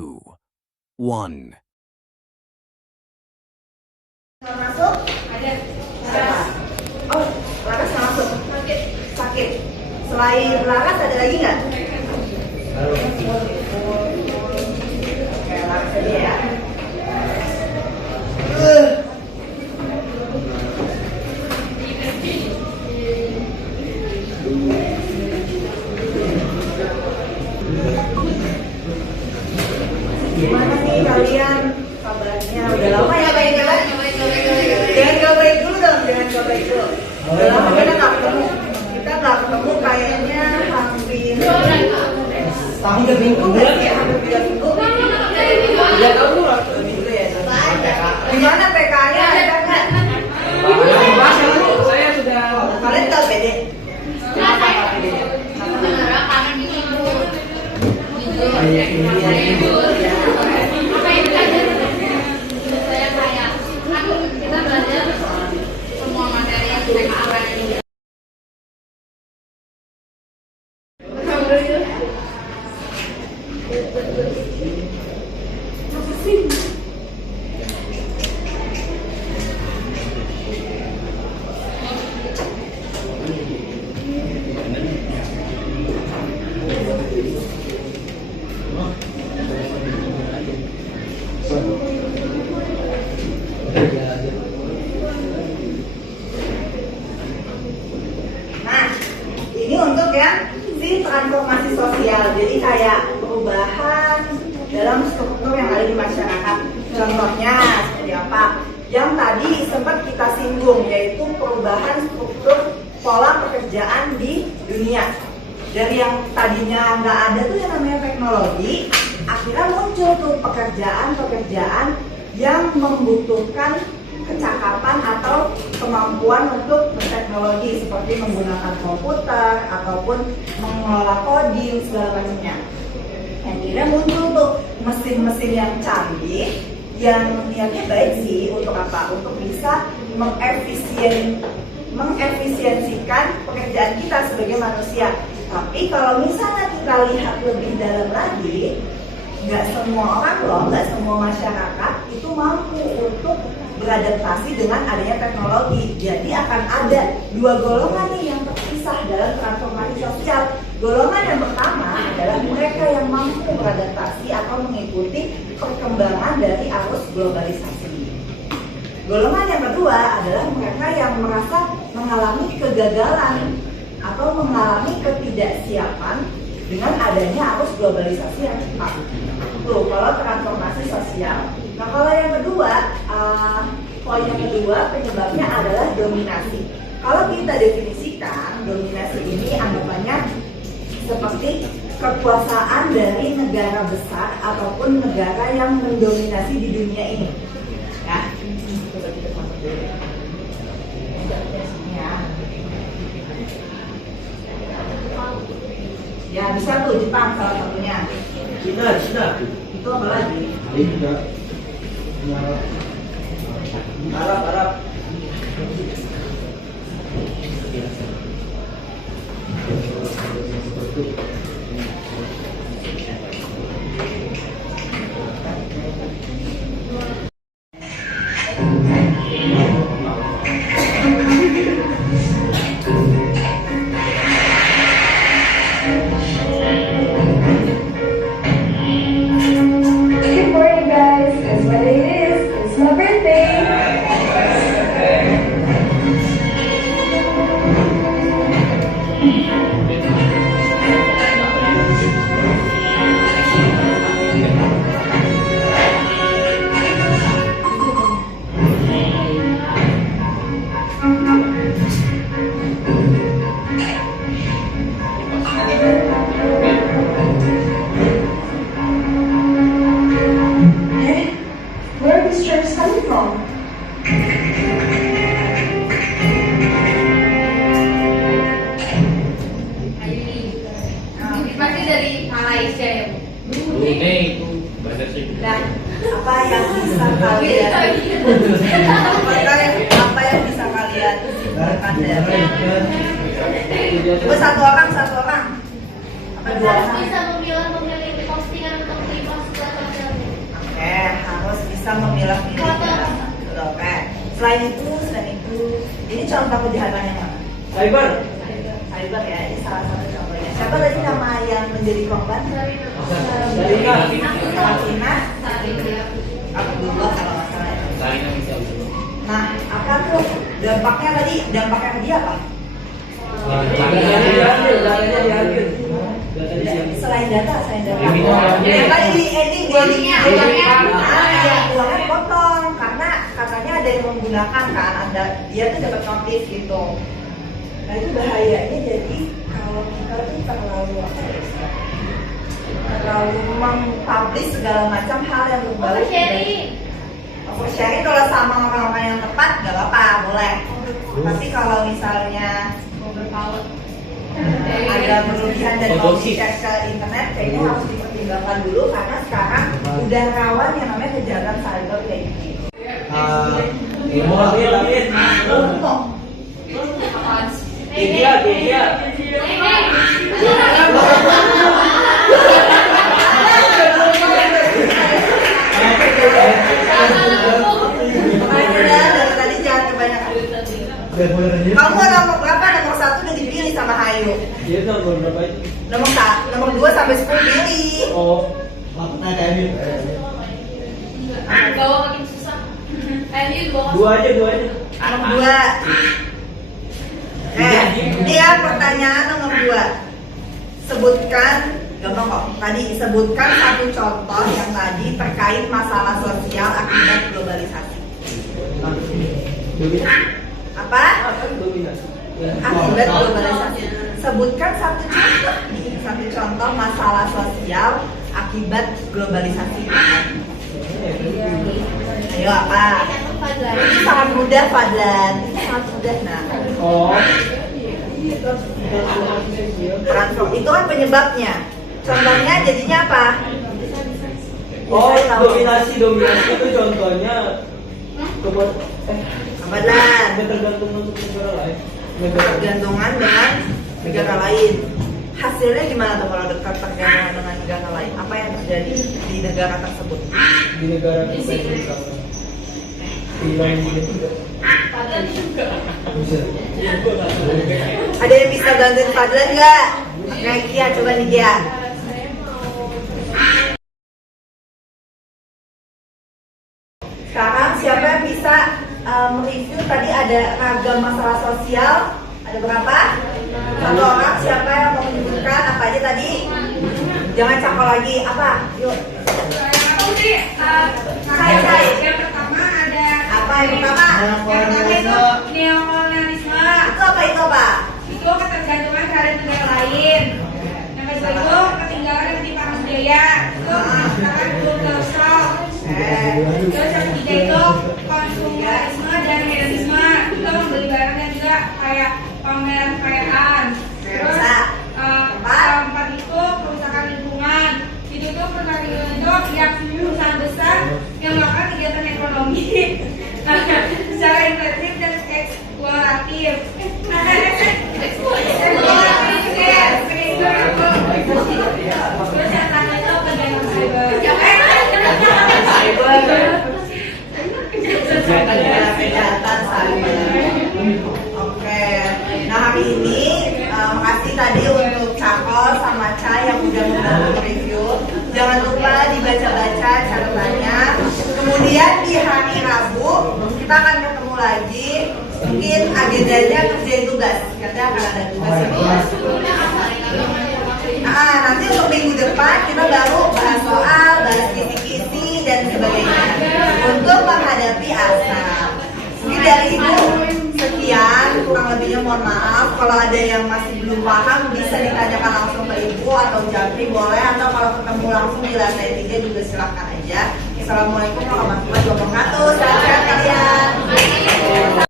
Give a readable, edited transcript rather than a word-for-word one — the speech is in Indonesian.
2, 1. Masuk? Ada. Oh, Laras nggak masuk. Sakit. Selain Laras ada lagi nggak? Oke, Laras aja ya. Gimana nih kalian kabarnya? Udah lama ya baik-baik? Jangan gak baik dulu dong, jangan gak baik dulu. Udah lama kita nggak ketemu. Kita nggak ketemu kayaknya hampir Tahun 3 minggu ya, hampir 3 minggu. ya kamu Dulu ya. Gimana PK-nya? Ada nggak? saya sudah Kalian tahu pede? Kita belajar semua materi yang kita akan ini. Nah, ini untuk yang si transformasi sosial. Jadi kayak perubahan dalam struktur yang ada di masyarakat. Contohnya seperti apa? Yang tadi sempat kita singgung, yaitu perubahan struktur pola pekerjaan di dunia. Dari yang tadinya nggak ada tuh yang namanya teknologi, akhirnya muncul tuh pekerjaan-pekerjaan yang membutuhkan kecakapan atau kemampuan untuk berteknologi seperti menggunakan komputer ataupun mengelola coding segala macamnya. Akhirnya muncul tuh mesin-mesin yang canggih yang niatnya baik sih untuk apa? Untuk bisa mengefisiensikan pekerjaan kita sebagai manusia. Tapi kalau misalnya kita lihat lebih dalam lagi, nggak semua orang loh, nggak semua masyarakat itu mampu untuk beradaptasi dengan adanya teknologi. Jadi akan ada dua golongan nih yang terpisah dalam transformasi sosial. Golongan yang pertama adalah mereka yang mampu beradaptasi atau mengikuti perkembangan dari arus globalisasi. Golongan yang kedua adalah mereka yang merasa mengalami kegagalan atau mengalami ketidaksiapan dengan adanya arus globalisasi yang cepat. Tuh, kalau transformasi sosial. Nah, kalau yang kedua, poin yang kedua penyebabnya adalah dominasi. Kalau kita definisikan, dominasi ini anggapannya seperti kekuasaan dari negara besar ataupun negara yang mendominasi di dunia ini. Ya, coba kita masuk dulu. Ya, bisa tuh Jepang salah satunya. sudah Itu apa lagi? ini juga Arab Good morning, guys. Guess what it is? It's my birthday. Hey, where are these stripes coming from? Ini pasti dari Malaysia ya, Bu? Brunei itu bahasa Sing. Dan apa yang bisa kalian apa yang bisa kalian simpulkan dari coba satu orang apa dua orang? Bisa memilih postingan untuk repost atau contoh kejahatan yang mana? Cyber. Cyber ya, ini salah satu contohnya. Siapa tadi nama yang menjadi korban? Sarina. Sarina. Abdullah kalau nggak salah ya. Sarina bisa. Nah, apa tuh dampaknya tadi? Dampaknya ke dia apa? Datanya diambil. Selain data. Kriminal. Tadi di editing, Uangnya. ya uangnya potong karena katanya ada yang menggunakan kan, dia tuh dapat notif gitu. Nah itu bahayanya, jadi kalau kita tuh terlalu apa ya? Terlalu mempublish segala macam hal yang berbau. Sharing kalau sama orang-orang yang tepat nggak apa-apa, boleh. Tapi kalau misalnya ada berlebihan dari hobi share ke internet, kayaknya harus dipertimbangkan dulu karena sekarang udah rawan yang namanya kejahatan cyber kayak gitu. Dia. Dari tadi jangan kebanyakan. Kamu nomor berapa? Nomor 1 udah dipilih sama Hayu. Dia nomor berapa itu? Nomor 2 sampai 10 pilih. Oh. Naik Bawa makin susah. Ini bawa. Dua aja. Nomor 2. Dia pertanyaan nomor 2. Sebutkan, gampang kok. Tadi sebutkan satu contoh yang tadi terkait masalah sosial akibat globalisasi. Apa? Akibat globalisasi. Sebutkan satu contoh masalah sosial akibat globalisasi. Ayo apa? Ini sangat mudah, Fadlan. Ini sangat mudah, nah. Oh. Transfer itu kan penyebabnya. Contohnya jadinya apa? Oh, dominasi itu contohnya Fadlan. tergantung untuk negara lain. Ketergantungan dengan negara lain. Hasilnya gimana tuh kalau dekat tergantungan dengan negara lain? Apa yang terjadi di negara tersebut? Di negara kita ini sama. Hilang gitu. Ada yang bisa bantuin Fadlan nggak? Nah, Kia, coba nih Kia. Sekarang siapa yang bisa mereview tadi ada ragam masalah sosial? Ada berapa? Satu orang, siapa yang mau menyebutkan apa aja tadi? Jangan cakol lagi. Apa? Yuk. Saya. Yang pertama ada Apa yang pertama? yang pertama itu neokolonialisme. Itu apa itu, Pak? Itu ketergantungan terhadap negara lain. Yang kedua itu ketinggalan dan ketimpangan budaya. Itu menciptakan global shock. Terus yang ketiga itu konsumerisme dan hedonisme. Itu membeli barang dan juga kayak pameran kekayaan. Terus keempat itu kerusakan lingkungan. Jadi itu pertandingan itu yang perusahaan besar yang melakukan kegiatan ekonomi secara intensif dan eksploratif. Terus yang terakhir itu kejahatan cyber. Kejahatan cyber. Oke. Nah hari ini makasih tadi untuk Cakol sama Ca yang udah membantu review. Jangan lupa dibaca-baca catatannya. Kemudian di hari Rabu kita akan ketemu lagi. Mungkin agendanya kerjain tugas. Katanya akan ada tugas yang nanti untuk minggu depan kita baru bahas soal, bahas kisi-kisi dan sebagainya untuk menghadapi asal. Mungkin dari itu sekian, kurang lebihnya mohon maaf. Kalau ada yang masih belum paham bisa ditanyakan langsung ke Ibu atau Japri boleh, atau kalau ketemu langsung di lantai 3 juga silahkan aja. Assalamualaikum warahmatullahi wabarakatuh. Sehat-sehat kalian.